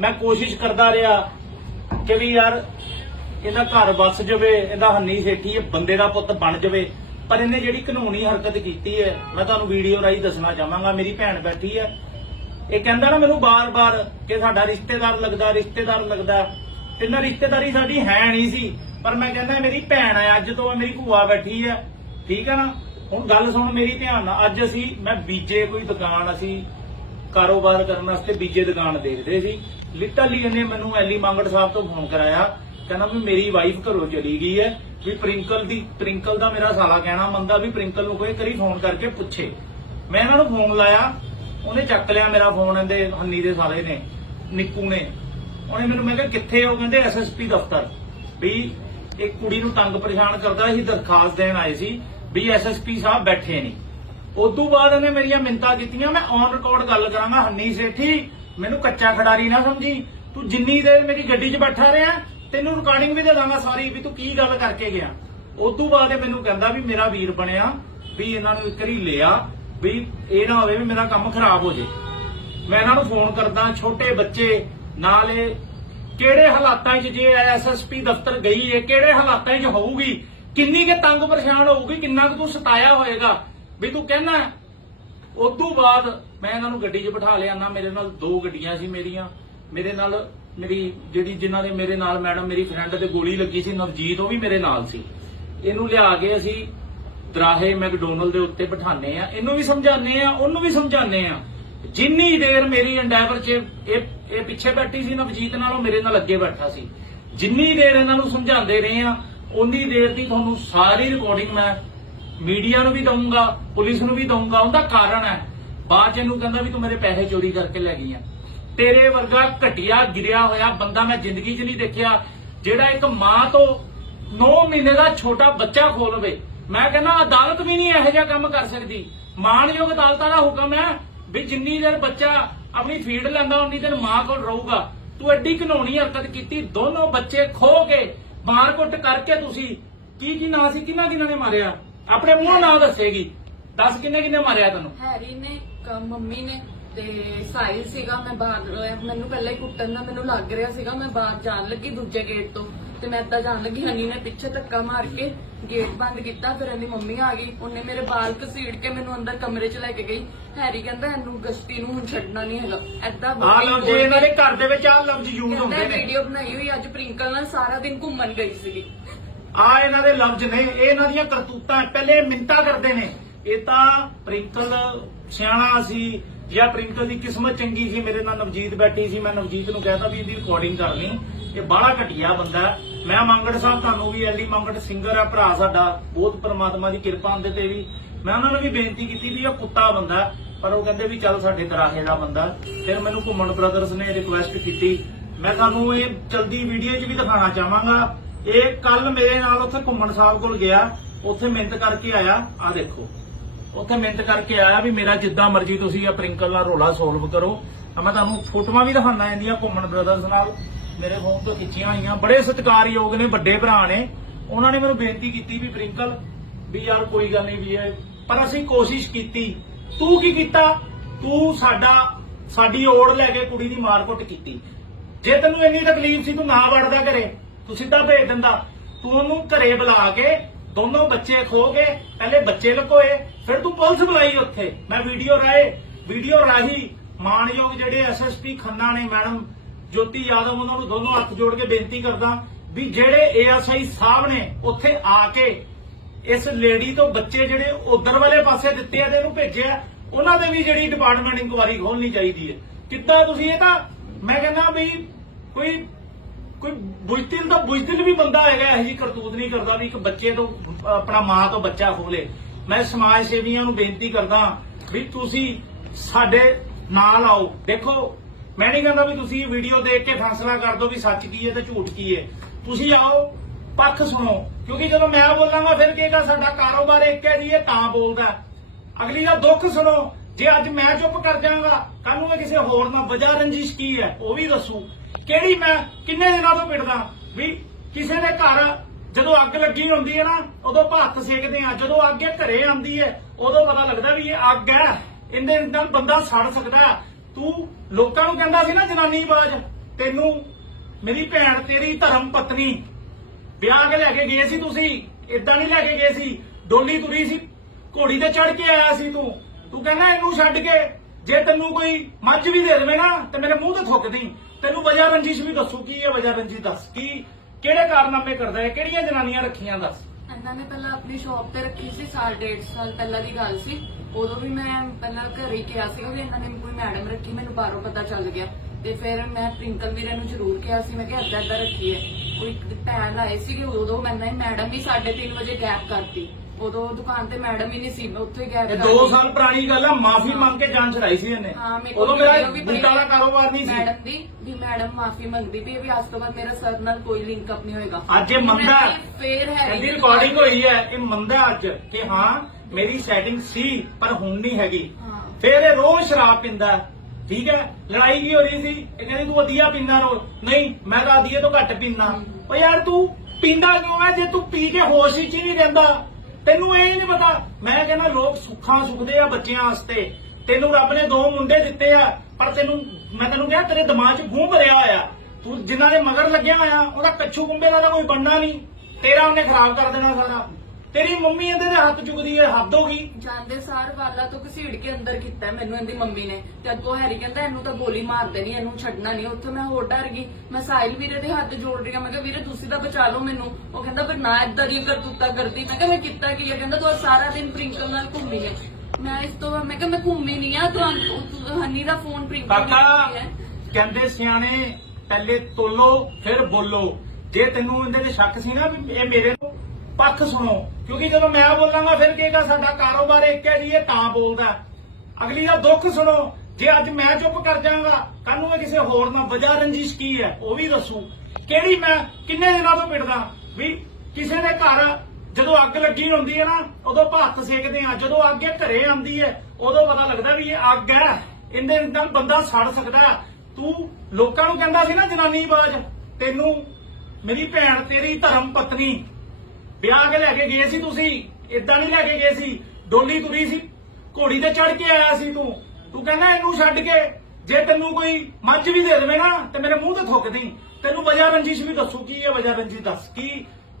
ਮੈਂ ਕੋਸ਼ਿਸ਼ ਕਰਦਾ ਰਿਹਾ ਕਿ ਵੀ ਯਾਰ, ਇਹਦਾ ਘਰ ਵੱਸ ਜਾਵੇ, ਇਹਦਾ ਹੰਨੀ ਸੇਠੀ, ਇਹ ਬੰਦੇ ਦਾ ਪੁੱਤ ਬਣ ਜਾਵੇ। ਪਰ ਇਹਨੇ ਜਿਹੜੀ ਕਾਨੂੰਨੀ ਹਰਕਤ ਕੀਤੀ ਹੈ, ਮੈਂ ਤੁਹਾਨੂੰ ਵੀਡੀਓ ਰਾਹੀਂ ਦੱਸਣਾ ਚਾਹਾਂਗਾ, ਮੇਰੀ ਭੈਣ ਬੈਠੀ ਹੈ। ਇਹ ਕਹਿੰਦਾ ਨਾ ਮੈਨੂੰ ਬਾਰ-ਬਾਰ ਕਿ ਸਾਡਾ ਰਿਸ਼ਤੇਦਾਰ ਲੱਗਦਾ ਰਿਸ਼ਤੇਦਾਰ ਲੱਗਦਾ। ਇਹਨਾਂ ਰਿਸ਼ਤੇਦਾਰੀ ਸਾਡੀ ਹੈ ਨਹੀਂ ਸੀ, ਪਰ ਮੈਂ ਕਹਿੰਦਾ ਮੇਰੀ ਭੈਣ ਆ ਅੱਜ ਤੋਂ ਮੇਰੀ ਭੂਆ ਬੈਠੀ ਹੈ। ਠੀਕ ਹੈ ਨਾ? ਹੁਣ ਗੱਲ ਸੁਣ ਮੇਰੀ ਧਿਆਨ ਨਾਲ, ਅੱਜ ਅਸੀਂ, ਮੈਂ ਬੀਜੇ ਕੋਈ ਦੁਕਾਨ, ਅਸੀਂ ਕਾਰੋਬਾਰ ਕਰਨ ਵਾਸਤੇ ਬੀਜੇ ਦੁਕਾਨ ਦੇਖਦੇ ਸੀ। ਲਿਟਰਲੀ ਇਹਨੇ ਮੈਨੂੰ ਐਲੀ ਮੰਗੜ ਸਾਹਿਬ ਤੋਂ ਫੋਨ ਕਰਾਇਆ। ਕਹਿੰਦਾ ਵੀ ਮੇਰੀ ਵਾਈਫ ਘਰੋਂ ਚਲੀ ਗਈ ਹੈ, ਵੀ ਪ੍ਰਿੰਕਲ ਦੀ ਪ੍ਰਿੰਕਲ ਦਾ ਮੇਰਾ ਸਾਲਾ ਕਹਿਣਾ ਮੰਨਦਾ ਵੀ ਪ੍ਰਿੰਕਲ ਨੂੰ ਕੋਈ ਕਰੀ ਫੋਨ ਕਰਕੇ ਪੁੱਛੇ। ਮੈਂ ਇਹਨਾਂ ਨੂੰ ਫੋਨ ਲਾਇਆ, ਉਹਨੇ ਚੱਕ ਲਿਆ ਮੇਰਾ ਫੋਨ ਇਹਦੇ ਹੰਨੀ ਦੇ ਸਾਲੇ ਨੇ, ਨਿੱਕੂ ਨੇ। ਉਹਨੇ ਮੈਨੂੰ ਮੈਂ ਕਿਹਾ, ਕਿੱਥੇ ਹੋ ਕਹਿੰਦੇ ਐਸਐਸਪੀ ਦਫ਼ਤਰ। ਵੀ ਇੱਕ ਕੁੜੀ ਨੂੰ ਤੰਗ ਪਰੇਸ਼ਾਨ ਕਰਦਾ ਸੀ ਦਰਖਾਸਤ ਦੇਣ ਆਏ ਸੀ ਵੀ ਐਸਐਸਪੀ ਸਾਹਿਬ ਬੈਠੇ ਨਹੀਂ ਉਦੋਂ ਬਾਅਦ ਇਹਨੇ ਮੇਰੀਆਂ ਮਿੰਤਾ ਕੀਤੀਆਂ, ਮੈਂ ਔਨ ਰਿਕਾਰਡ ਗੱਲ ਕਰਾਂਗਾ, ਹੰਨੀ ਸੇਠੀ। ਮੈਨੂੰ ਕੱਚਾ ਖਿਡਾਰੀ ਨਾ ਸਮਝੀ। ਤੂੰ ਜਿੰਨੀ ਦੇਰ ਮੇਰੀ ਗੱਡੀ 'ਚ ਬੈਠਾ ਰਿਹਾ, ਤੈਨੂੰ ਰਿਕਾਰਡਿੰਗ ਵੀ ਦੇ ਦਾਂਗਾ ਸਾਰੀ ਵੀ ਤੂੰ ਕੀ ਗੱਲ ਕਰਕੇ ਗਿਆ। ਉਦੋਂ ਬਾਅਦ ਇਹ ਮੈਨੂੰ ਕਹਿੰਦਾ ਵੀ ਮੇਰਾ ਵੀਰ ਬਣਿਆ, ਵੀ ਇਹਨਾਂ ਨੂੰ ਇੱਕ ਵਾਰੀ ਲਿਆ, ਵੀ ਇਹ ਨਾ ਹੋਵੇ ਵੀ ਮੇਰਾ ਕੰਮ ਖਰਾਬ ਹੋ ਜੇ। ਮੈਂ ਇਹਨਾਂ ਨੂੰ ਫੋਨ ਕਰਦਾ, ਛੋਟੇ ਬੱਚੇ, ਨਾਲ ਇਹ ਕਿਹੜੇ ਹਾਲਾਤਾਂ 'ਚ ਜੇ ਐਸਐਸਪੀ ਦਫ਼ਤਰ ਗਈ ਏ, ਕਿਹੜੇ ਹਾਲਾਤਾਂ 'ਚ ਹੋਊਗੀ, ਕਿੰਨੀ ਕੇ ਤੰਗ ਪਰੇਸ਼ਾਨ ਹੋਊਗੀ, ਕਿੰਨਾ ਕੁ ਤੂੰ ਸਤਾਇਆ ਹੋਏਗਾ। ਵੀ ਤੂੰ ਕਹਿਣਾ ਉਦੋਂ ਬਾਅਦ ਮੈਂ ਇਹਨਾਂ ਨੂੰ ਗੱਡੀ 'ਚ ਬਿਠਾ ਲਿਆ, ਨਾ ਮੇਰੇ ਨਾਲ ਦੋ ਗੱਡੀਆਂ ਸੀ ਮੇਰੀਆਂ। ਮੇਰੇ ਨਾਲ ਮੇਰੀ ਜਿਹੜੀ ਜਿਨ੍ਹਾਂ ਦੇ ਮੇਰੇ ਨਾਲ ਮੈਡਮ, ਮੇਰੀ ਫਰੈਂਡ ਤੇ ਗੋਲੀ ਲੱਗੀ ਸੀ, ਨਵਜੀਤ, ਉਹ ਵੀ ਮੇਰੇ ਨਾਲ ਸੀ। ਇਹਨੂੰ ਲਿਆ ਕੇ ਅਸੀਂ ਦਰਾਹੇ ਮੈਕਡੋਨਲ ਦੇ ਉੱਤੇ ਬਿਠਾਣੇ ਆ ਇਹਨੂੰ ਵੀ ਸਮਝਾਣੇ ਆ ਉਹਨੂੰ ਵੀ ਸਮਝਾਣੇ ਆ ਜਿੰਨੀ ਦੇਰ ਮੇਰੀ ਐਂਡੈਵਰ 'ਚ ਇਹ ਇਹ ਪਿੱਛੇ ਬੈਠੀ ਸੀ ਨਵਜੀਤ ਨਾਲ, ਉਹ ਮੇਰੇ ਨਾਲ ਅੱਗੇ ਬੈਠਾ ਸੀ। ਜਿੰਨੀ ਦੇਰ ਇਹਨਾਂ ਨੂੰ ਸਮਝਾਉਂਦੇ ਰਹੇ ਆ ਉਨੀ ਦੇਰ ਦੀ ਤੁਹਾਨੂੰ ਸਾਰੀ ਰਿਕਾਰਡਿੰਗ ਮੈਂ ਮੀਡੀਆ ਨੂੰ ਵੀ ਦਊਂਗਾ, ਪੁਲਿਸ ਨੂੰ ਵੀ ਦਊਂਗਾ, ਉਹਦਾ ਕਾਰਨ ਹੈ। ਬਾਅਦ 'ਚ ਇਹਨੂੰ ਕਹਿੰਦਾ ਵੀ ਤੂੰ ਮੇਰੇ ਪੈਸੇ ਚੋਰੀ ਕਰਕੇ ਲੈ ਗਈ ਆ। ਤੇਰੇ ਵਰਗਾ ਘਟਿਆ ਗਿਰਿਆ ਹੋਇਆ ਬੰਦਾ ਮੈਂ ਜ਼ਿੰਦਗੀ 'ਚ ਨਹੀਂ ਦੇਖਿਆ, ਜਿਹੜਾ ਇੱਕ ਮਾਂ ਤੋਂ 9 ਮਹੀਨੇ ਦਾ ਛੋਟਾ ਬੱਚਾ ਖੋਲਵੇ। ਮੈਂ ਕਹਿੰਦਾ, ਅਦਾਲਤ ਵੀ ਨਹੀਂ ਇਹੋ ਜਿਹਾ ਕੰਮ ਕਰ ਸਕਦੀ। ਮਾਣਯੋਗ ਅਦਾਲਤਾਂ ਦਾ ਹੁਕਮ ਹੈ ਵੀ ਜਿੰਨੀ ਦੇਰ ਬੱਚਾ ਆਪਣੀ ਫੀਡ ਲੈਂਦਾ, ਉਨੀ ਦੇਰ ਮਾਂ ਕੋਲ ਰਹੂਗਾ। ਤੂੰ ਐਡੀ ਘਨੌਣੀ ਹਰਕਤ ਕੀਤੀ, ਦੋਨੋਂ ਬੱਚੇ ਖੋ ਕੇ ਮਾਰਕੁੱਟ ਕਰਕੇ ਤੁਸੀਂ ਕੀ ਕੀ ਨਾਂ ਸੀ, ਕਿਹਨਾਂ ਕਿਹਨਾਂ ਨੇ ਮਾਰਿਆ? ਆਪਣੇ ਮੂੰਹ ਨਾਂ ਦੱਸੇਗੀ। ਦੱਸ ਕਿੰਨੇ ਕਿੰਨੇ ਮਾਰਿਆ ਤੈਨੂੰ? ਹੈਰੀ ਨੇ ਕ- ਮੰਮੀ ਨੇ ਤੇ ਸਾਹਿਲ ਸੀਗਾ ਮੈਂ ਬਾਹਰ ਮੈਨੂੰ ਪਹਿਲਾਂ ਹੀ ਕੁੱਟਣ ਦਾ ਮੈਨੂੰ ਲੱਗ ਰਿਹਾ ਸੀਗਾ ਮੈਂ ਬਾਹਰ ਜਾਣ ਲੱਗੀ ਦੂਜੇ ਗੇਟ ਤੋਂ। ਤੇ ਮੈਂ ਏਦਾਂ ਜਾਣ ਲੱਗੀ ਹਨੀ ਨੇ ਪਿੱਛੇ ਧੱਕਾ ਮਾਰ ਕੇ ਗੇਟ ਬੰਦ ਕੀਤਾ ਫਿਰ ਇਹਦੀ ਮੰਮੀ ਆ ਗਈ। ਉਹਨੇ ਮੇਰੇ ਬਾਲ ਘਸੀੜ ਕੇ ਮੈਨੂੰ ਅੰਦਰ ਕਮਰੇ 'ਚ ਲੈ ਕੇ ਗਈ। ਹੈਰੀ ਕਹਿੰਦਾ ਇਹਨੂੰ ਗਸ਼ਤੀ ਨੂੰ ਹੁਣ ਛੱਡਣਾ ਨਹੀਂ ਹੈਗਾ। ਏਦਾਂ ਆ ਲਓ ਜੇ ਇਹਨਾਂ ਦੇ ਘਰ ਦੇ ਵਿੱਚ ਆ ਲਫ਼ਜ਼ ਯੂਜ਼ ਹੁੰਦੇ ਨੇ। ਵੀਡੀਓ ਬਣਾਈ ਹੋਈ ਅੱਜ ਪ੍ਰਿੰਕਲ ਨਾਲ ਸਾਰਾ ਦਿਨ ਘੁੰਮਣ ਗਈ ਸੀਗੀ। ਆ ਇਹਨਾਂ ਦੇ ਲਫ਼ਜ਼ ਨੇ, ਇਹ ਇਹਨਾਂ ਦੀਆਂ ਕਰਤੂਤਾਂ ਪਹਿਲੇ ਮਿੰਤਾ ਕਰਦੇ ਨੇ। ਇਹ ਤਾਂ ਪ੍ਰਿੰਕਲ ਸਿਆਣਾ ਸੀ ਜਾਂ ਪ੍ਰਿੰਕਲ ਦੀ ਕਿਸਮਤ ਚੰਗੀ ਸੀ। ਮੇਰੇ ਨਾਲ ਨਵਜੀਤ ਬੈਠੀ ਸੀ। ਮੈਂ ਨਵਜੀਤ ਨੂੰ ਕਹਿੰਦਾ ਵੀ ਇਹਦੀ ਰਿਕਾਰਡਿੰਗ ਕਰ ਲਈ। ਇਹ ਬਾਹਲਾ ਘਟਿਆ ਬੰਦਾ ਮੈਂ ਮੰਗੜ ਸਾਹਿਬ ਤੁਹਾਨੂੰ ਵੀ ਐਲੀ ਮੰਗੜ ਸਿੰਗਰ ਆ, ਭਰਾ ਸਾਡਾ। ਬਹੁਤ ਪ੍ਰਮਾਤਮਾ ਦੀ ਕਿਰਪਾ ਹੁੰਦੇ ਤੇ ਵੀ ਮੈਂ ਉਹਨਾਂ ਨੂੰ ਵੀ ਬੇਨਤੀ ਕੀਤੀ ਵੀ ਇਹ ਕੁੱਤਾ ਬੰਦਾ ਪਰ ਉਹ ਕਹਿੰਦੇ ਵੀ ਚੱਲ ਸਾਡੇ ਦਰਾਹੇ ਦਾ ਬੰਦਾ ਫਿਰ ਮੈਨੂੰ ਘੁੰਮਣ ਬ੍ਰਦਰਸ ਨੇ ਰਿਕੁਐਸਟ ਕੀਤੀ। ਮੈਂ ਤੁਹਾਨੂੰ ਇਹ ਚਲਦੀ ਵੀਡੀਓ 'ਚ ਵੀ ਦਿਖਾਉਣਾ ਚਾਹਾਂਗਾ। ਇਹ ਕੱਲ ਮੇਰੇ ਨਾਲ ਉੱਥੇ ਘੁੰਮਣ ਸਾਹਿਬ ਕੋਲ ਗਿਆ, ਉੱਥੇ ਮਿਹਨਤ ਕਰਕੇ ਆਇਆ। ਆ ਦੇਖੋ, ਉੱਥੇ ਮਿਹਨਤ ਕਰਕੇ ਆਇਆ ਵੀ ਮੇਰਾ ਜਿੱਦਾਂ ਮਰਜ਼ੀ ਤੁਸੀਂ ਆ ਪ੍ਰਿੰਕਲ ਨਾਲ ਰੋਲਾ ਸੋਲਵ ਕਰੋ। ਮੈਂ ਤੁਹਾਨੂੰ ਫੋਟੋਆਂ ਵੀ ਦਿਖਾਉਣਾ ਇਹਦੀਆਂ ਘੁੰਮਣ ਬ੍ਰਦਰਸ ਨਾਲ। ਮੇਰੇ ਫੋਨ ਤੋਂ ਖਿੱਚੀਆਂ ਹੋਈਆਂ ਬੜੇ ਸਤਿਕਾਰਯੋਗ ਨੇ, ਵੱਡੇ ਭਰਾ ਨੇ। ਉਹਨਾਂ ਨੇ ਮੈਨੂੰ ਬੇਨਤੀ ਕੀਤੀ ਵੀ ਪ੍ਰਿੰਕਲ, ਵੀ ਯਾਰ ਕੋਈ ਗੱਲ ਨਹੀਂ ਵੀ ਇਹ ਪਰ ਅਸੀਂ ਕੋਸ਼ਿਸ਼ ਕੀਤੀ। ਤੂੰ ਕੀ ਕੀਤਾ? ਤੂੰ ਸਾਡਾ ਸਾਡੀ ਓੜ ਲੈ ਕੇ ਕੁੜੀ ਦੀ ਮਾਰਕੁੱਟ ਕੀਤੀ। ਜੇ ਤੈਨੂੰ ਇੰਨੀ ਤਕਲੀਫ ਸੀ, ਤੂੰ ਨਾ ਵੜਦਾ ਘਰੇ। ਤੂੰ ਸਿੱਧਾ ਭੇਜ ਦਿੰਦਾ। ਤੂੰ ਉਹਨੂੰ ਘਰੇ ਬੁਲਾ ਕੇ, ਦੋਨੋਂ ਬੱਚੇ ਖੋ ਕੇ, ਪਹਿਲੇ ਬੱਚੇ ਲਕੋਏ, ਫਿਰ ਤੂੰ ਪੁਲਿਸ ਬੁਲਾਈ ਉੱਥੇ। ਮੈਂ ਵੀਡੀਓ ਰਾਏ, ਵੀਡੀਓ ਰਾਹੀਂ ਮਾਣਯੋਗ ਜਿਹੜੇ ਐਸਐਸਪੀ ਖੰਨਾ ਨੇ ਮੈਡਮ ਜੋਤੀ ਯਾਦਵ ਉਹਨਾਂ ਨੂੰ ਦੋਨੋਂ ਹੱਥ ਜੋੜ ਕੇ ਬੇਨਤੀ ਕਰਦਾ ਵੀ ਜਿਹੜੇ ਏਐਸਆਈ ਸਾਹਿਬ ਨੇ ਉੱਥੇ ਆ ਕੇ ਇਸ ਲੇਡੀ ਤੋਂ ਬੱਚੇ ਜਿਹੜੇ ਉਧਰ ਵਾਲੇ ਪਾਸੇ ਦਿੱਤੇ ਆ ਤੇ ਇਹਨੂੰ ਭੇਜਿਆ ਉਹਨਾਂ ਦੇ ਵੀ ਜਿਹੜੀ ਡਿਪਾਰਟਮੈਂਟ ਇਨਕੁਆਰੀ ਖੋਲਣੀ ਚਾਹੀਦੀ ਹੈ। ਕਿੱਦਾਂ ਤੁਸੀਂ ਇਹ ਤਾਂ, ਮੈਂ ਕਹਿੰਦਾ ਵੀ ਕੋਈ ਕੋਈ ਬੁਝਦਿਲ ਦਾ ਬੁਝਦਿਲ ਵੀ ਬੰਦਾ ਹੈਗਾ, ਇਹ ਜੀ ਕਰਤੂਤ ਨਹੀਂ ਕਰਦਾ ਵੀ ਇੱਕ ਬੱਚੇ ਤੋਂ, ਆਪਣਾ ਮਾਂ ਤੋਂ ਬੱਚਾ ਖੋਲੇ। ਮੈਂ ਸਮਾਜ ਸੇਵੀਆਂ ਨੂੰ ਬੇਨਤੀ ਕਰਦਾ ਵੀ ਤੁਸੀਂ ਸਾਡੇ ਨਾਲ ਆਓ। ਦੇਖੋ, ਮੈਂ ਨਹੀਂ ਕਹਿੰਦਾ ਵੀ ਤੁਸੀਂ ਇਹ ਵੀਡੀਓ ਦੇਖ ਕੇ ਫੈਸਲਾ ਕਰ ਦਿਓ ਵੀ ਸੱਚ ਕੀ ਹੈ ਤੇ ਝੂਠ ਕੀ ਹੈ। ਤੁਸੀਂ ਆਓ, ਪੱਖ ਸੁਣੋ। ਕਿਉਂਕਿ ਜਦੋਂ ਮੈਂ ਬੋਲਾਂਗਾ, ਫਿਰ ਕਹੇਗਾ ਸਾਡਾ ਕਾਰੋਬਾਰ ਇੱਕ ਹੈ ਜੀ, ਇਹ ਤਾਂ ਬੋਲਦਾ। ਅਗਲੀ ਦਾ ਦੁੱਖ ਸੁਣੋ। ਜੇ ਅੱਜ ਮੈਂ ਚੁੱਪ ਕਰ ਜਾਵਾਂਗਾ ਕੱਲ ਨੂੰ ਇਹ ਕਿਸੇ ਹੋਰ ਨਾਲ ਵਜ੍ਹਾ ਰੰਜਿਸ਼ ਕੀ ਹੈ, ਉਹ ਵੀ ਦੱਸੂ। ਕਿਹੜੀ ਮੈਂ, ਕਿੰਨੇ ਦਿਨਾਂ ਤੋਂ ਪਿੜਦਾ ਵੀ ਕਿਸੇ ਦੇ ਘਰ ਜਦੋਂ ਅੱਗ ਲੱਗੀ ਹੁੰਦੀ ਹੈ ਨਾ, ਉਦੋਂ ਭੱਤ ਸੇਕਦੇ ਆ ਜਦੋਂ ਅੱਗ ਇਹ ਘਰੇ ਆਉਂਦੀ ਹੈ, ਉਦੋਂ ਪਤਾ ਲੱਗਦਾ ਵੀ ਇਹ ਅੱਗ ਹੈ। ਇਹਦੇ ਨਾਲ ਬੰਦਾ ਸੜ ਸਕਦਾ ਤੂੰ ਲੋਕਾਂ ਨੂੰ ਕਹਿੰਦਾ ਸੀ ਨਾ, ਜਨਾਨੀ ਬਾਜ, ਤੈਨੂੰ ਮੇਰੀ ਭੈਣ, ਤੇਰੀ ਧਰਮ ਪਤਨੀ, ਵਿਆਹ ਕੇ ਲੈ ਕੇ ਗਏ ਸੀ ਤੁਸੀਂ ਇਦਾਂ ਨਹੀਂ ਲੈ ਕੇ ਗਏ ਸੀ। ਡੋਲੀ ਤੁਰੀ ਸੀ, ਘੋੜੀ ਤੇ ਚੜ ਕੇ ਆਇਆ ਸੀ ਤੂੰ। ਤੂੰ ਕਹਿੰਦਾ ਇਹਨੂੰ ਛੱਡ ਕੇ ਜੇ ਤੈਨੂੰ ਕੋਈ ਮੱਝ ਵੀ ਦੇ ਦੇਵੇ ਨਾ, ਤੇ ਮੇਰੇ ਮੂੰਹ ਤੇ ਥੁੱਕ ਦੀ। ਤੈਨੂੰ ਵਜ੍ਹਾ ਰੰਜਿਸ਼ ਵੀ ਦੱਸੂ, ਕੀ ਹੈ ਵਜ੍ਹਾ ਰੰਜਿਸ਼, ਦੱਸ ਕੀ? ਕਿਹੜੇ ਕਾਰਨਾਮੇ ਕਰਦਾ ਹੈ? ਕਿਹੜੀਆਂ ਜਨਾਨੀਆਂ ਰੱਖੀਆਂ, ਦੱਸ? ਇਹਨਾਂ ਨੇ ਪਹਿਲਾਂ ਆਪਣੀ ਸ਼ਾਪ ਤੇ ਰੱਖੀ ਸੀ, ਸਾਲ, ਡੇਢ ਸਾਲ ਪਹਿਲਾਂ ਦੀ ਗੱਲ ਸੀ। ਉਦੋਂ ਵੀ ਮੈਂ ਪਹਿਲਾਂ ਘਰੇ ਕਿਹਾ ਸੀਗਾ ਵੀ ਇਹਨਾਂ ਨੇ ਕੋਈ ਮੈਡਮ ਰੱਖੀ, ਮੈਨੂੰ ਬਾਹਰੋਂ ਪਤਾ ਚੱਲ ਗਿਆ। ਤੇ ਫਿਰ ਮੈਂ ਪ੍ਰਿੰਕਲ ਵੀਰੇ ਨੂੰ ਜ਼ਰੂਰ ਕਿਹਾ ਸੀ, ਮੈਂ ਕਿਹਾ ਏਦਾਂ ਏਦਾਂ ਰੱਖੀ ਹੈ। ਕੋਈ ਭੈਣ ਆਏ ਸੀਗੇ ਉਦੋਂ ਮੈਂ ਮੈਡਮ ਵੀ 3:30 ਵਜੇ ਗੈਪ ਕਰਤੀ। ਉਦੋਂ ਦੁਕਾਨ ਤੇ ਮੈਡਮ ਹੀ ਨਹੀਂ ਸੀ ਮੈਂ ਉੱਥੇ ਹੀ ਇਹ ਕਰਤੀ 2 ਸਾਲ ਪੁਰਾਣੀ ਗੱਲ ਆ ਮਾਫੀ ਮੰਗ ਕੇ ਜਾਨ ਛੜਾਈ ਸੀ ਇਹਨੇ। ਹਾਂ ਮੇਰੇ ਉਦੋਂ ਮੇਰਾ video ਵੀ ਪਈ ਬੂਟਾ ਦਾ ਕਾਰੋਬਾਰ ਨਹੀਂ ਸੀ। ਮੈਡਮ ਦੀ ਵੀ ਮੈਡਮ ਮਾਫੀ ਮੰਗਦੀ ਵੀ ਵੀ ਅੱਜ ਤੋਂ ਬਾਅਦ ਮੇਰਾ ਸਰ ਨਾਲ ਕੋਈ ਲਿੰਕ ਅਪ ਨਹੀਂ ਹੋਏਗਾ। ਅੱਜ ਇਹ ਮੰਨਦਾ ਫੇਰ ਹੈ ਇਹਦੀ ਰਿਕਾਰਡਿੰਗ ਹੋਈ ਹੈ ਇਹ ਮੰਨਦਾ ਅੱਜ ਕਿ ਹਾਂ ਮੇਰੀ ਸੈਟਿੰਗ ਸੀ ਪਰ ਹੁਣ ਨਹੀਂ ਹੈਗੀ। ਹਾਂ। ਫਿਰ ਇਹ ਰੋਜ਼ ਸ਼ਰਾਬ ਪੀਂਦਾ ਹੈ। ਠੀਕ ਹੈ? ਲੜਾਈ ਕੀ ਹੋ ਰਹੀ ਸੀ? ਇਹ ਕਹਿੰਦੀ ਤੂੰ ਅਧੀਆ ਪੀਂਦਾ ਰੋ ਨਹੀਂ ਮੈਂ ਤਾਂ ਅਧੀਏ ਤੋਂ ਘੱਟ ਪੀਂਦਾ। ਓ ਯਾਰ ਤੂੰ ਪੀਂਦਾ ਕਿਉਂ ਹੈ? ਜੇ ਤੂੰ ਪੀ ਕੇ ਹੋਸ਼ ਵਿੱਚ ਹੀ ਨਹੀਂ ਰਹਿੰਦਾ ਤੈਨੂੰ ਇਹ ਨਹੀਂ ਪਤਾ, ਮੈਂ ਕਹਿੰਦਾ ਲੋਕ ਸੁੱਖਾਂ ਸੁਖਦੇ ਆ ਬੱਚਿਆਂ ਵਾਸਤੇ। ਤੈਨੂੰ ਰੱਬ ਨੇ ਦੋ ਮੁੰਡੇ ਦਿੱਤੇ ਆ, ਪਰ ਤੈਨੂੰ, ਮੈਂ ਤੈਨੂੰ ਕਿਹਾ, ਤੇਰੇ ਦਿਮਾਗ 'ਚ ਗੂੰ ਭਰਿਆ ਹੋਇਆ। ਤੂੰ ਜਿਨ੍ਹਾਂ ਦੇ ਮਗਰ ਲੱਗਿਆ ਹੋਇਆ, ਉਹਦਾ ਕੱਛੂ ਗੁੰਬੇ ਦਾ ਤਾਂ ਕੋਈ ਬਣਨਾ ਨਹੀਂ। ਤੇਰਾ ਉਹਨੇ ਖਰਾਬ ਕਰ ਦੇਣਾ ਸਾਰਾ। ਤੇਰੀ ਮੰਮੀ ਇਹਦੇ ਦੇ ਹੱਥ ਚੁੱਕਦੀ ਹੈ ਹੱਦ ਹੋ ਗਈ। ਜਾਂਦੇ ਸਾਰ ਵਾਲਾ ਤੋਂ ਘਸੀੜ ਕੇ ਅੰਦਰ ਕੀਤਾ ਮੈਨੂੰ ਇਹਦੀ ਮੰਮੀ ਨੇ। ਤੇ ਅੱਗੋਂ ਹੈਰੀ ਕਹਿੰਦਾ ਇਹਨੂੰ ਤਾਂ ਗੋਲੀ ਮਾਰ ਦੇਣੀ ਇਹਨੂੰ ਛੱਡਣਾ ਨਹੀਂ। ਉੱਥੇ ਮੈਂ ਹੋਰ ਡਰ ਗਈ। ਮੈਂ ਸਾਹਿਲ ਵੀਰੇ ਦੇ ਹੱਥ ਜੋੜ ਰਹੀ ਹਾਂ। ਮੈਂ ਕਿਹਾ ਵੀਰੇ ਤੁਸੀਂ ਤਾਂ ਬਚਾ ਲਓ ਮੈਨੂੰ। ਉਹ ਕਹਿੰਦਾ ਪਰ ਨਾ ਇਦਾਂ ਦੀ ਕਰਤੂਤਾ ਕਰਦੀ। ਮੈਂ ਕਿਹਾ ਮੈਂ ਕੀਤਾ ਕੀ ਹੈ ਕਹਿੰਦਾ ਤੂੰ ਸਾਰਾ ਦਿਨ ਪ੍ਰਿੰਕਲ ਨਾਲ ਘੁੰਮੀ ਹੈ ਮੈਂ ਇਸ ਤੋਂ ਬਾਅਦ ਮੈਂ ਕਿਹਾ ਮੈਂ ਘੁੰਮੀ ਨਹੀਂ ਆ। ਤੂੰ ਹਨੀ ਦਾ ਫੋਨ ਪ੍ਰਿੰਕਲ ਕਾਕਾ ਕੀਤਾ ਹੈ ਕਹਿੰਦੇ ਸਿਆਣੇ ਪਹਿਲੇ ਤੋਲੋ ਫਿਰ ਬੋਲੋ। ਜੇ ਤੈਨੂੰ ਇਹਦੇ ਤੇ ਸ਼ੱਕ ਸੀ ਨਾ ਵੀ ਇਹ ਮੇਰੇ ਤੋਂ ਪੱਖ ਸੁਣੋ। ਕਿਉਂਕਿ ਜਦੋਂ ਮੈਂ ਬੋਲਾਂਗਾ, ਫਿਰ ਕਹੇਗਾ ਸਾਡਾ ਕਾਰੋਬਾਰ ਇੱਕ ਹੈ ਜੀ, ਇਹ ਤਾਂ ਬੋਲਦਾ। ਅਗਲੀ ਦਾ ਦੁੱਖ ਸੁਣੋ। ਜੇ ਅੱਜ ਮੈਂ ਚੁੱਪ ਕਰ ਜਾਵਾਂਗਾ ਕੱਲ ਨੂੰ ਮੈਂ ਕਿਸੇ ਹੋਰ ਨਾਲ ਵਜ੍ਹਾ ਰੰਜਿਸ਼ ਕੀ ਹੈ? ਉਹ ਵੀ ਦੱਸੂ। ਕਿਹੜੀ ਮੈਂ, ਕਿੰਨੇ ਦਿਨਾਂ ਤੋਂ ਪਿੜਦਾ ਵੀ ਕਿਸੇ ਦੇ ਘਰ ਜਦੋਂ ਅੱਗ ਲੱਗੀ ਹੁੰਦੀ ਹੈ ਨਾ, ਉਦੋਂ ਭਾਤ ਸੇਕਦੇ ਆ ਜਦੋਂ ਅੱਗ ਇਹ ਘਰੇ ਆਉਂਦੀ ਹੈ, ਉਦੋਂ ਪਤਾ ਲੱਗਦਾ ਵੀ ਇਹ ਅੱਗ ਹੈ। ਇਹਦੇ ਅੰਦਰ ਬੰਦਾ ਸੜ ਸਕਦਾ ਤੂੰ ਲੋਕਾਂ ਨੂੰ ਕਹਿੰਦਾ ਸੀ ਨਾ, ਜਨਾਨੀ ਬਾਜ, ਤੈਨੂੰ ਮੇਰੀ ਭੈਣ ਤੇਰੀ ਧਰਮ ਪਤਨੀ ਵਿਆਹ ਕੇ ਲੈ ਕੇ ਗਏ ਸੀ ਤੁਸੀਂ ਇਦਾਂ ਨਹੀਂ ਲੈ ਕੇ ਗਏ ਸੀ। ਡੋਲੀ ਤੁਰੀ ਸੀ, ਘੋੜੀ ਤੇ ਚੜ ਕੇ ਆਇਆ ਸੀ ਤੂੰ। ਤੂੰ ਕਹਿੰਦਾ ਇਹਨੂੰ ਛੱਡ ਕੇ, ਜੇ ਤੈਨੂੰ ਕੋਈ ਮੱਝ ਵੀ ਦੇ ਦੇਵੇ ਨਾ ਤੇ ਮੇਰੇ ਮੂੰਹ ਤੇ ਥੁੱਕ ਦੀ ਤੈਨੂੰ ਵਜਾ ਰੰਜਿਸ਼ ਵੀ ਦੱਸੂ, ਕੀ ਹੈ ਵਜ੍ਹਾ ਰੰਜਿਸ਼ ਦੱਸ ਕੀ?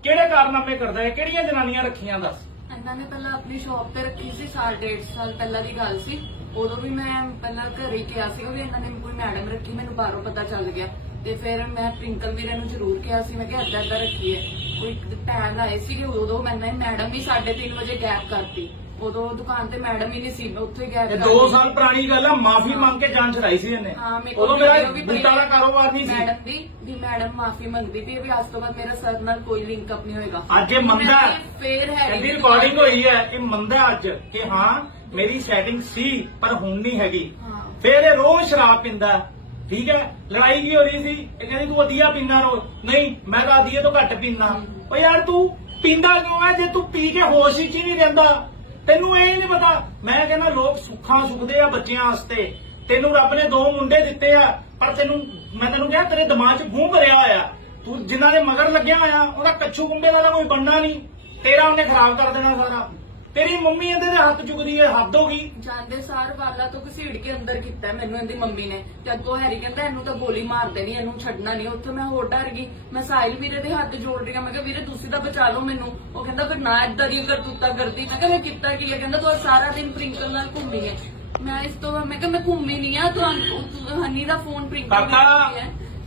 ਕਿਹੜੇ ਕਾਰਨਾਮੇ ਕਰਦਾ ਹੈ, ਕਿਹੜੀਆਂ ਜਨਾਨੀਆਂ ਰੱਖੀਆਂ, ਦੱਸ? ਇਹਨਾਂ ਨੇ ਪਹਿਲਾਂ ਆਪਣੀ ਸ਼ਾਪ ਤੇ ਰੱਖੀ ਸੀ, ਸਾਲ, ਡੇਢ ਸਾਲ ਪਹਿਲਾਂ ਦੀ ਗੱਲ ਸੀ। ਉਦੋਂ ਵੀ ਮੈਂ ਪਹਿਲਾਂ ਘਰੇ ਕਿਹਾ ਸੀ ਵੀ ਇਹਨਾਂ ਨੇ ਕੋਈ ਮੈਡਮ ਰੱਖੀ, ਮੈਨੂੰ ਬਾਹਰੋਂ ਪਤਾ ਚੱਲ ਗਿਆ। ਤੇ ਫਿਰ ਮੈਂ ਪ੍ਰਿੰਕਲ ਵੀਰੇ ਨੂੰ ਜ਼ਰੂਰ ਕਿਹਾ ਸੀ, ਮੈਂ ਕਿਹਾ ਏਦਾਂ ਏਦਾਂ ਰੱਖੀ ਹੈ ਕੋਈ ਭੈਣ ਆਏ ਸੀਗੇ ਉਦੋਂ ਮੈਂ ਮੈਡਮ ਵੀ 3:30 ਵਜੇ ਗੈਪ ਕਰਤੀ। ਉਦੋਂ ਦੁਕਾਨ ਤੇ ਮੈਡਮ ਹੀ ਨਹੀਂ ਸੀ ਮੈਂ ਉੱਥੇ ਗੈਪ ਕਰਤੀ। 2 ਸਾਲ ਪੁਰਾਣੀ ਗੱਲ ਆ ਮਾਫੀ ਮੰਗ ਕੇ ਜਾਨ ਛੜਾਈ ਸੀ ਇਹਨੇ। ਹਾਂ ਮੇਰੇ ਉਦੋਂ ਮੇਰਾ video ਵੀ ਪਈ ਬੂਟਾ ਦਾ ਕਾਰੋਬਾਰ ਨਹੀਂ ਸੀ। ਮੈਡਮ ਦੀ ਵੀ ਮੈਡਮ ਮਾਫੀ ਮੰਗਦੀ ਵੀ ਵੀ ਅੱਜ ਤੋਂ ਬਾਅਦ ਮੇਰਾ ਸਰ ਨਾਲ ਕੋਈ ਲਿੰਕ ਅਪ ਨਹੀਂ ਹੋਏਗਾ। ਅੱਜ ਇਹ ਮੰਨਦਾ ਹੈ। ਫੇਰ ਹੈ ਇਹਦੀ ਰਿਕਾਰਡਿੰਗ ਹੋਈ ਹੈ ਇਹ ਮੰਨਦਾ ਅੱਜ ਕਿ ਹਾਂ ਮੇਰੀ ਸੈਟਿੰਗ ਸੀ ਪਰ ਹੁਣ ਨਹੀਂ ਹੈਗੀ। ਹਾਂ। ਫਿਰ ਇਹ ਰੋਜ਼ ਸ਼ਰਾਬ ਪੀਂਦਾ ਹੈ। ਠੀਕ ਹੈ? ਲੜਾਈ ਕੀ ਹੋ ਰਹੀ ਸੀ? ਇਹ ਕਹਿੰਦੀ ਤੂੰ ਅਧੀਆ ਪੀਂਦਾ ਰੋ। ਨਹੀਂ ਮੈਂ ਤਾਂ ਅਧੀਏ ਤੋਂ ਘੱਟ ਪੀਂਦਾ। ਓ ਯਾਰ ਤੂੰ ਪੀਂਦਾ ਕਿਉਂ ਹੈ? ਜੇ ਤੂੰ ਪੀ ਕੇ ਹੋਸ਼ ਹੀ ਨਹੀਂ ਰਹਿੰਦਾ ਤੈਨੂੰ ਇਹ ਨਹੀਂ ਪਤਾ। ਮੈਂ ਕਹਿੰਦਾ ਲੋਕ ਸੁੱਖਾਂ ਸੁਖਦੇ ਆ ਬੱਚਿਆਂ ਵਾਸਤੇ। ਤੈਨੂੰ ਰੱਬ ਨੇ ਦੋ ਮੁੰਡੇ ਦਿੱਤੇ ਆ ਪਰ ਤੈਨੂੰ ਮੈਂ ਤੈਨੂੰ ਕਿਹਾ ਤੇਰੇ ਦਿਮਾਗ 'ਚ ਗੂੰ ਭਰਿਆ ਹੋਇਆ। ਤੂੰ ਜਿਨ੍ਹਾਂ ਦੇ ਮਗਰ ਲੱਗਿਆ ਹੋਇਆ ਉਹਦਾ ਕੱਛੂ ਕੁੰਬੇ ਦਾ ਕੋਈ ਬਣਨਾ ਨਹੀਂ। ਤੇਰਾ ਉਹਨੇ ਖਰਾਬ ਕਰ ਦੇਣਾ ਸਾਰਾ। ਤੇਰੀ ਮੰਮੀ ਇਹਦੇ ਦੇ ਹੱਥ ਚੁੱਕਦੀ ਹੈ ਹੱਦ ਹੋ ਗਈ। ਜਾਂਦੇ ਸਾਰ ਵਾਲਾ ਤੋਂ ਘਸੀੜ ਕੇ ਅੰਦਰ ਕੀਤਾ ਮੈਨੂੰ ਇਹਦੀ ਮੰਮੀ ਨੇ। ਤੇ ਅੱਗੋਂ ਹੈਰੀ ਕਹਿੰਦਾ ਇਹਨੂੰ ਤਾਂ ਗੋਲੀ ਮਾਰ ਦੇਣੀ ਇਹਨੂੰ ਛੱਡਣਾ ਨਹੀਂ ਉੱਥੇ ਮੈਂ ਹੋਰ ਡਰ ਗਈ। ਮੈਂ ਸਾਹਿਲ ਵੀਰੇ ਦੇ ਹੱਥ ਜੋੜ ਰਹੀ ਹਾਂ ਮੈਂ ਕਿਹਾ ਵੀਰੇ ਤੁਸੀਂ ਤਾਂ ਬਚਾ ਲਓ ਮੈਨੂੰ। ਉਹ ਕਹਿੰਦਾ ਫਿਰ ਨਾ ਇਦਾਂ ਦੀ ਕਰਤੂਤਾ ਕਰਦੀ। ਮੈਂ ਕਿਹਾ ਮੈਂ ਕੀਤਾ ਕੀ ਹੈ? ਕਹਿੰਦਾ ਤੂੰ ਸਾਰਾ ਦਿਨ ਪ੍ਰਿੰਕਲ ਨਾਲ ਘੁੰਮੀ ਹੈ। ਮੈਂ ਇਸ ਤੋਂ ਬਾਅਦ ਮੈਂ ਕਿਹਾ ਮੈਂ ਘੁੰਮੀ ਨਹੀਂ ਆ ਤੂੰ ਹਨੀ ਦਾ ਫੋਨ ਪ੍ਰਿੰਕਲ ਕਾਕਾ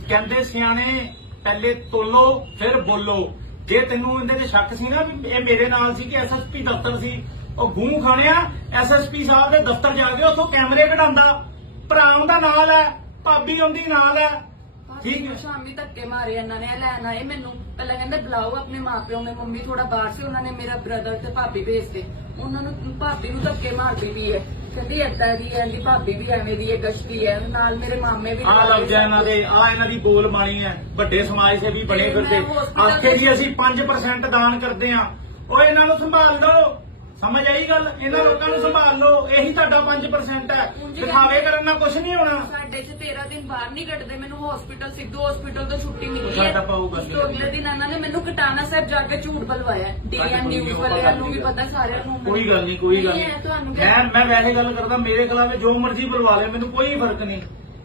ਕਹਿੰਦੇ ਸਿਆਣੇ ਪਹਿਲੇ ਤੋਲੋ ਫਿਰ ਬੋਲੋ। ਜੇ ਤੈਨੂੰ ਇਹਦੇ ਤੇ ਸ਼ੱਕ ਸੀ ਨਾ ਵੀ ਇਹ ਮੇਰੇ ਨਾਲ ਸੀ ਕਿ ਐਸਐਸਪੀ ਦਫ਼ਤਰ ਸੀ ਉਹ ਗੂੰ ਖਾਣਿਆ ਐਸਐਸਪੀ ਸਾਹਿਬ ਦੇ ਦਫ਼ਤਰ ਜਾ ਕੇ ਉੱਥੋਂ ਕੈਮਰੇ ਕਢਾਉਂਦਾ। ਭਰਾ ਉਹਦਾ ਨਾਲ ਹੈ ਭਾਬੀ ਉਹਦੀ ਨਾਲ ਹੈ। ਠੀਕ ਹੈ। ਸ਼ਾਮੀ ਧੱਕੇ ਮਾਰੇ ਇਹਨਾਂ ਨੇ ਲੈਣ ਆਏ ਮੈਨੂੰ। ਪਹਿਲਾਂ ਕਹਿੰਦੇ ਬੁਲਾਓ ਆਪਣੇ ਮਾਪਿਓ ਮੇਰੀ ਮੰਮੀ ਥੋੜਾ ਬਾਹਰ ਸੀ ਉਹਨਾਂ ਨੇ ਮੇਰਾ ਬ੍ਰਦਰ ਤੇ ਭਾਬੀ ਭੇਜਦੇ ਉਹਨਾਂ ਨੂੰ ਭਾਬੀ ਨੂੰ ਧੱਕੇ ਮਾਰਦੀ ਵੀ ਹੈ। ਕਹਿੰਦੀ ਏਦਾਂ ਦੀ ਹੈ ਦੀ ਭਾਬੀ ਵੀ ਐਵੇਂ ਦੀ ਹੈ ਗਸ਼ਤੀ ਹੈ। ਨਾਲ ਮੇਰੇ ਮਾਮੇ ਵੀ ਆ ਲੱਗ ਜਾ ਇਹਨਾਂ ਦੇ ਆ ਇਹਨਾਂ ਦੀ ਬੋਲ ਬਾਣੀ ਹੈ। ਵੱਡੇ ਸਮਾਜ ਸੇਵੀ ਬਣੇ ਫਿਰਦੇ। ਆਖੇ ਜੀ ਅਸੀਂ 5% ਦਾਨ ਕਰਦੇ ਆ ਓਏ ਇਹਨਾਂ ਨੂੰ ਸੰਭਾਲ ਲਓ ਸਮਝ ਆਈ ਗੱਲ? ਇਹਨਾਂ ਲੋਕਾਂ ਨੂੰ ਸੰਭਾਲ ਲਓ। ਇਹੀ ਤੁਹਾਡਾ 5% ਹੈ। ਦਿਖਾਵੇ ਕਰਨ ਨਾਲ ਕੁਝ ਨਹੀਂ ਹੋਣਾ। ਸਾਡੇ ਚ 13 ਦਿਨ ਬਾਹਰ ਨਹੀਂ ਕੱਢਦੇ। ਮੈਨੂੰ ਹਸਪੀਟਲ ਸਿੱਧੂ ਹਸਪੀਟਲ ਤੋਂ ਛੁੱਟੀ ਮਿਲੀ ਹੈ। ਸਾਡਾ ਪਾਊਗਾ ਉਸ ਤੋਂ ਅਗਲੇ ਦਿਨ। ਇਹਨਾਂ ਨੇ ਮੈਨੂੰ ਕਟਾਣਾ ਸਾਹਿਬ ਜਾ ਕੇ ਝੂਠ ਬਲਵਾਇਆ। ਡੀਐਨ ਨਿਊਜ਼ ਵਾਲਿਆਂ ਨੂੰ ਵੀ ਪਤਾ ਸਾਰਿਆਂ ਨੂੰ ਕੋਈ ਗੱਲ ਨਹੀਂ ਕੋਈ ਗੱਲ ਨਹੀਂ। ਮੈਂ ਮੈਂ ਵੈਸੇ ਗੱਲ ਕਰਦਾ ਮੇਰੇ ਖਿਲਾਫ ਜੋ ਮਰਜ਼ੀ ਬੁਲਵਾ ਲੈ ਮੈਨੂੰ ਕੋਈ ਫ਼ਰਕ ਨਹੀਂ।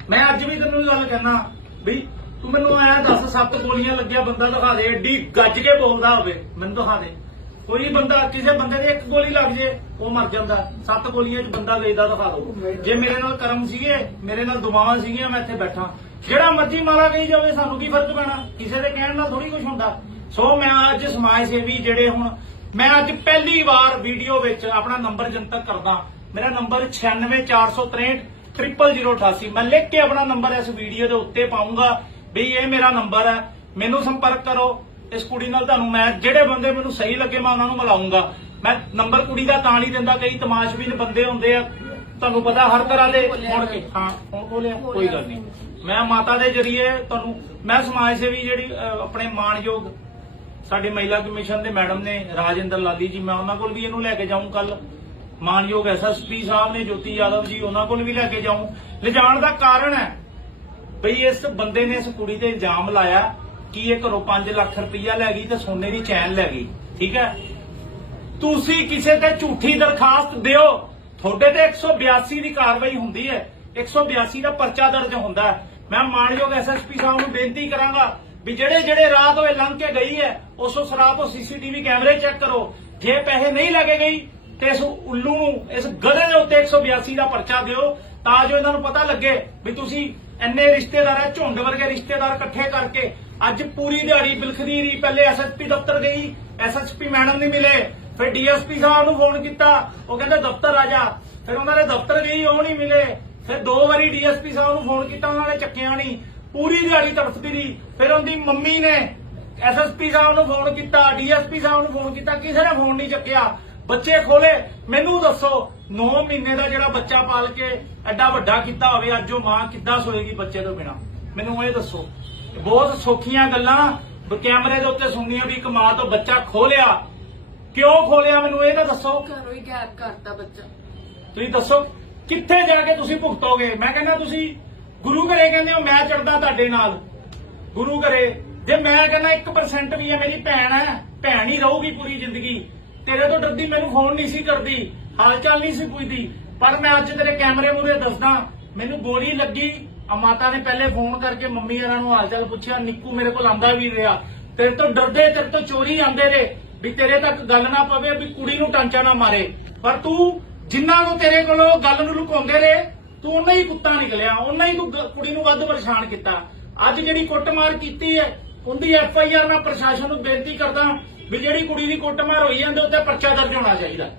ਮੈਂ ਅੱਜ ਵੀ ਤੈਨੂੰ ਇਹ ਗੱਲ ਕਹਿਣਾ ਵੀ ਤੂੰ ਮੈਨੂੰ ਐ ਦੱਸ ਸੱਤ ਗੋਲੀਆਂ ਲੱਗਿਆ ਬੰਦਾ ਦਿਖਾ ਦੇ ਏਡੀ ਗੱਜ ਕੇ ਬੋਲਦਾ ਹੋਵੇ। ਮੈਨੂੰ ਦਿਖਾ ਦੇ। ਕੋਈ ਬੰਦਾ, ਕਿਸੇ ਬੰਦੇ ਦੇ ਇੱਕ ਗੋਲੀ ਲੱਗ ਜੇ, ਉਹ ਮਰ ਜਾਂਦਾ। ਸੱਤ ਗੋਲੀਆਂ 'ਚ ਬੰਦਾ ਵੇਚਦਾ ਦਿਖਾ ਦਿਓ ਜੇ ਮੇਰੇ ਨਾਲ ਕਰਮ ਸੀਗੇ, ਮੇਰੇ ਨਾਲ ਦੁਆਵਾਂ ਸੀਗੀਆਂ, ਮੈਂ ਇੱਥੇ ਬੈਠਾ। ਜਿਹੜਾ ਮਰਜ਼ੀ ਮਾਰਾ ਕਹੀ ਜਾਵੇ, ਸਾਨੂੰ ਕੀ ਫ਼ਰਕ ਪੈਣਾ? ਕਿਸੇ ਦੇ ਕਹਿਣ ਨਾਲ ਥੋੜੀ ਕੁਝ ਹੁੰਦਾ। ਸੋ ਮੈਂ ਅੱਜ ਸਮਾਜ ਸੇਵੀ ਜਿਹੜੇ ਹੁਣ, ਮੈਂ ਅੱਜ ਪਹਿਲੀ ਵਾਰ ਵੀਡੀਓ ਵਿੱਚ ਆਪਣਾ ਨੰਬਰ ਜਨਤਕ ਕਰਦਾ। ਮੇਰਾ ਨੰਬਰ 964663 00088 ਮੈਂ ਲਿਖ ਕੇ ਆਪਣਾ ਨੰਬਰ ਇਸ ਵੀਡੀਓ ਦੇ ਉੱਤੇ ਪਾਉਂਗਾ ਵੀ ਇਹ ਮੇਰਾ ਨੰਬਰ ਹੈ। ਮੈਨੂੰ ਸੰਪਰਕ ਕਰੋ। ਇਸ ਕੁੜੀ ਨਾਲ ਤੁਹਾਨੂੰ ਮੈਂ, ਜਿਹੜੇ ਬੰਦੇ ਮੈਨੂੰ ਸਹੀ ਲੱਗੇ ਮੈਂ ਉਹਨਾਂ ਨੂੰ ਮਿਲਾਉਂਗਾ। ਮੈਂ ਨੰਬਰ ਕੁੜੀ ਦਾ ਤਾਂ ਨਹੀਂ ਦਿੰਦਾ, ਕਈ ਤਮਾਸ਼ਬੀਨ ਬੰਦੇ ਹੁੰਦੇ ਆ, ਤੁਹਾਨੂੰ ਪਤਾ ਹਰ ਤਰ੍ਹਾਂ ਦੇ ਮੁੜ ਕੇ। ਹਾਂ ਹੁਣ ਖੋਲਿਆ ਕੋਈ ਗੱਲ ਨਹੀਂ। ਮੈਂ ਮਾਤਾ ਦੇ ਜਰੀਏ ਤੁਹਾਨੂੰ, ਮੈਂ ਸਮਾਜ ਸੇਵੀ ਜਿਹੜੀ ਆਪਣੇ ਮਾਣਯੋਗ ਸਾਡੇ ਮਹਿਲਾ ਕਮਿਸ਼ਨ ਦੇ ਮੈਡਮ ਨੇ, ਰਾਜਿੰਦਰ ਲਾਲੀ ਜੀ, ਮੈਂ ਉਹਨਾਂ ਕੋਲ ਵੀ ਇਹਨੂੰ ਲੈ ਕੇ ਜਾਊਂ ਕੱਲ ਮਾਨਯੋਗ ਐਸਐਸਪੀ ਸਾਹਿਬ ਨੇ, ਜੋਤੀ ਯਾਦਵ ਜੀ, ਉਹਨਾਂ ਕੋਲ ਵੀ ਲੈ ਕੇ ਜਾਊਂ। ਲਿਜਾਣ ਦਾ ਕਾਰਨ ਹੈ, ਬਈ ਇਸ ਬੰਦੇ ਨੇ ਇਸ ਕੁੜੀ ਤੇ ਇਲਜ਼ਾਮ ਲਾਇਆ। ਕੀ ਇਹ ਘਰੋਂ 5 ਲੱਖ ਰੁਪਈਆ ਲੈ ਗਈ ਤੇ ਸੋਨੇ ਦੀ ਚੈਨ ਲੈ ਗਈ, ਠੀਕ ਹੈ? ਤੁਸੀਂ ਕਿਸੇ ਤੇ ਝੂਠੀ ਦਰਖਾਸਤ ਦਿਓ। ਤੁਹਾਡੇ ਤੇ 182 ਦੀ ਕਾਰਵਾਈ ਹੁੰਦੀ ਹੈ। 182 ਦਾ ਪਰਚਾ ਦਰਜ ਹੁੰਦਾ ਹੈ। ਮੈਂ ਮਾਨਯੋਗ ਐਸਐਸਪੀ ਸਾਹਿਬ ਨੂੰ ਬੇਨਤੀ ਕਰਾਂਗਾ ਵੀ ਜਿਹੜੇ ਜਿਹੜੇ ਰਾਤ ਹੋਏ ਲੰਘ ਕੇ ਗਈ ਹੈ, ਉਸ ਉਸ ਰਾਤ ਤੋਂ ਸੀਸੀਟੀਵੀ ਕੈਮਰੇ ਚੈੱਕ ਕਰੋ। ਜੇ ਪੈਸੇ ਨਹੀਂ ਲੱਗੇ ਗਈ, ਤੇ ਇਸ ਉੱਲੂ ਨੂੰ, ਇਸ ਗਧੇ ਦੇ ਉੱਤੇ 182 ਦਾ ਪਰਚਾ ਦਿਓ, ਤਾਂ ਜੋ ਇਹਨਾਂ ਨੂੰ ਪਤਾ ਲੱਗੇ ਵੀ ਤੁਸੀਂ ਇੰਨੇ ਰਿਸ਼ਤੇਦਾਰ ਹੈ, ਝੁੰਡ ਵਰਗੇ ਰਿਸ਼ਤੇਦਾਰ ਇਕੱਠੇ ਕਰਕੇ ਅੱਜ ਪੂਰੀ ਦਿਹਾੜੀ ਬਿਲਖਦੀ ਰਹੀ, ਪਹਿਲੇ ਐਸਐਸਪੀ ਦਫ਼ਤਰ ਗਈ ਐਸਐਸਪੀ ਮੈਡਮ ਨਹੀਂ ਮਿਲੇ, ਫਿਰ ਡੀਐਸਪੀ ਸਾਹਿਬ ਨੂੰ ਫੋਨ ਕੀਤਾ, ਉਹ ਕਹਿੰਦੇ ਦਫ਼ਤਰ ਆ ਜਾ। ਫਿਰ ਉਹਨਾਂ ਦੇ ਦਫ਼ਤਰ ਗਈ, ਉਹ ਨਹੀਂ ਮਿਲੇ। ਫਿਰ ਦੋ ਵਾਰੀ ਡੀਐਸਪੀ ਸਾਹਿਬ ਨੂੰ ਫੋਨ ਕੀਤਾ, ਉਹਨਾਂ ਨੇ ਚੱਕਿਆ ਨਹੀਂ। ਪੂਰੀ ਦਿਹਾੜੀ ਤੜਫਦੀ ਰਹੀ, ਫਿਰ ਉਹਦੀ ਮੰਮੀ ਨੇ ਐਸਐਸਪੀ ਸਾਹਿਬ ਨੂੰ ਫੋਨ ਕੀਤਾ ਡੀਐਸਪੀ ਸਾਹਿਬ ਨੂੰ ਫੋਨ ਕੀਤਾ, ਕਿਸੇ ਨੇ ਫੋਨ ਨਹੀਂ ਚੱਕਿਆ। ਬੱਚੇ ਖੋਲੇ ਮੈਨੂੰ ਦੱਸੋ 9 ਮਹੀਨੇ ਦਾ ਜਿਹੜਾ ਬੱਚਾ ਪਾਲ ਕੇ ਐਡਾ ਵੱਡਾ ਕੀਤਾ ਹੋਵੇ, ਅੱਜ ਉਹ ਮਾਂ ਕਿੱਦਾਂ ਸੋਏਗੀ ਬੱਚੇ ਤੋਂ ਬਿਨਾ? ਮੈਨੂੰ ਇਹ ਦੱਸੋ। ਬਹੁਤ ਸੌਖੀਆਂ ਗੱਲਾਂ। ਕੈਮਰੇ ਦੇ ਉੱਤੇ ਸੁਣਨੀਆਂ ਵੀ ਇੱਕ ਮਾਂ ਤੋਂ ਬੱਚਾ ਖੋਲਿਆ। ਕਿਉਂ ਖੋਲਿਆ ਮੈਨੂੰ ਇਹ ਤਾਂ ਦੱਸੋ। ਘਰੋਂ ਹੀ ਗਾਇਬ ਕਰਤਾ ਬੱਚਾ। ਤੁਸੀਂ ਦੱਸੋ ਕਿੱਥੇ ਜਾ ਕੇ ਤੁਸੀਂ ਭੁਗਤੋਗੇ? ਮੈਂ ਕਹਿੰਦਾ ਤੁਸੀਂ ਗੁਰੂ ਘਰੇ ਕਹਿੰਦੇ ਹੋ ਮੈਂ ਚੜਦਾ ਤੁਹਾਡੇ ਨਾਲ। ਗੁਰੂ ਘਰੇ। ਜੇ ਮੈਂ ਕਹਿੰਦਾ 1% ਵੀ ਹੈ ਮੇਰੀ ਭੈਣ ਹੈ ਭੈਣ ਹੀ ਰਹੂਗੀ ਪੂਰੀ ਜ਼ਿੰਦਗੀ। ਤੇਰੇ ਤੋਂ ਡਰਦੀ ਮੈਨੂੰ ਫੋਨ ਨਹੀਂ ਸੀ ਕਰਦੀ ਹਾਲ ਚਾਲ ਨਹੀਂ ਸੀ ਪੁੱਛਦੀ। ਪਰ ਮੈਂ ਅੱਜ ਤੇਰੇ ਕੈਮਰੇ ਮੂਹਰੇ ਦੱਸਦਾ ਮੈਨੂੰ ਗੋਲੀ ਲੱਗੀ ਆ ਮਾਤਾ ਨੇ ਪਹਿਲੇ ਫੋਨ ਕਰਕੇ ਮੰਮੀ ਇਹਨਾਂ ਨੂੰ ਹਾਲ ਚਾਲ ਪੁੱਛਿਆ, ਨਿੱਕੂ ਮੇਰੇ ਕੋਲ ਆਂਦਾ ਵੀ ਰਿਹਾ। ਤੇਰੇ ਤੋਂ ਡਰਦੇ, ਤੇਰੇ ਤੋਂ ਚੋਰੀ ਆਂਦੇ ਰਹੇ ਵੀ ਤੇਰੇ ਤੱਕ ਗੱਲ ਨਾ ਪਵੇ ਵੀ ਕੁੜੀ ਨੂੰ ਟਾਂਚਾ ਨਾ ਮਾਰੇ। ਪਰ ਤੂੰ ਜਿੰਨਾ ਨੂੰ ਤੇਰੇ ਕੋਲੋਂ ਗੱਲ ਨੂੰ ਲੁਕਾਉਂਦੇ ਰਹੇ, ਤੂੰ ਉਹਨਾਂ ਹੀ ਕੁੱਤਾ ਨਿਕਲਿਆ ਉਹਨਾਂ ਹੀ ਤੂੰ ਕੁੜੀ ਨੂੰ ਵੱਧ ਪਰੇਸ਼ਾਨ ਕੀਤਾ। ਅੱਜ ਜਿਹੜੀ ਕੁੱਟਮਾਰ ਕੀਤੀ ਹੈ, ਉਹਦੀ ਐਫ ਆਈ ਆਰ ਮੈਂ ਪ੍ਰਸ਼ਾਸਨ ਨੂੰ ਬੇਨਤੀ ਕਰਦਾ ਵੀ ਜਿਹੜੀ ਕੁੜੀ ਦੀ ਕੁੱਟਮਾਰ ਹੋਈ ਜਾਂਦੇ ਉੱਤੇ ਪਰਚਾ ਦਰਜ ਹੋਣਾ ਚਾਹੀਦਾ।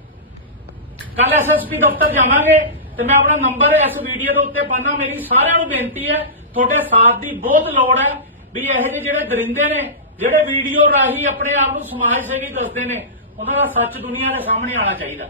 ਕੱਲ ਐਸਐਸਪੀ ਦਫ਼ਤਰ ਜਾਵਾਂਗੇ ਤੇ ਮੈਂ ਆਪਣਾ ਨੰਬਰ ਇਸ ਵੀਡੀਓ ਦੇ ਉੱਤੇ ਪਾਣਾ ਮੇਰੀ ਸਾਰਿਆਂ ਨੂੰ ਬੇਨਤੀ ਹੈ, ਤੁਹਾਡੇ ਸਾਥ ਦੀ ਬਹੁਤ ਲੋੜ ਹੈ ਵੀ ਇਹੋ ਜਿਹੇ ਜਿਹੜੇ ਦਰਿੰਦੇ ਨੇ, ਜਿਹੜੇ ਵੀਡੀਓ ਰਾਹੀਂ ਆਪਣੇ ਆਪ ਨੂੰ ਸਮਾਜ ਸੇਵੀ ਦੱਸਦੇ ਨੇ, ਉਹਨਾਂ ਦਾ ਸੱਚ ਦੁਨੀਆ ਦੇ ਸਾਹਮਣੇ ਆਉਣਾ ਚਾਹੀਦਾ।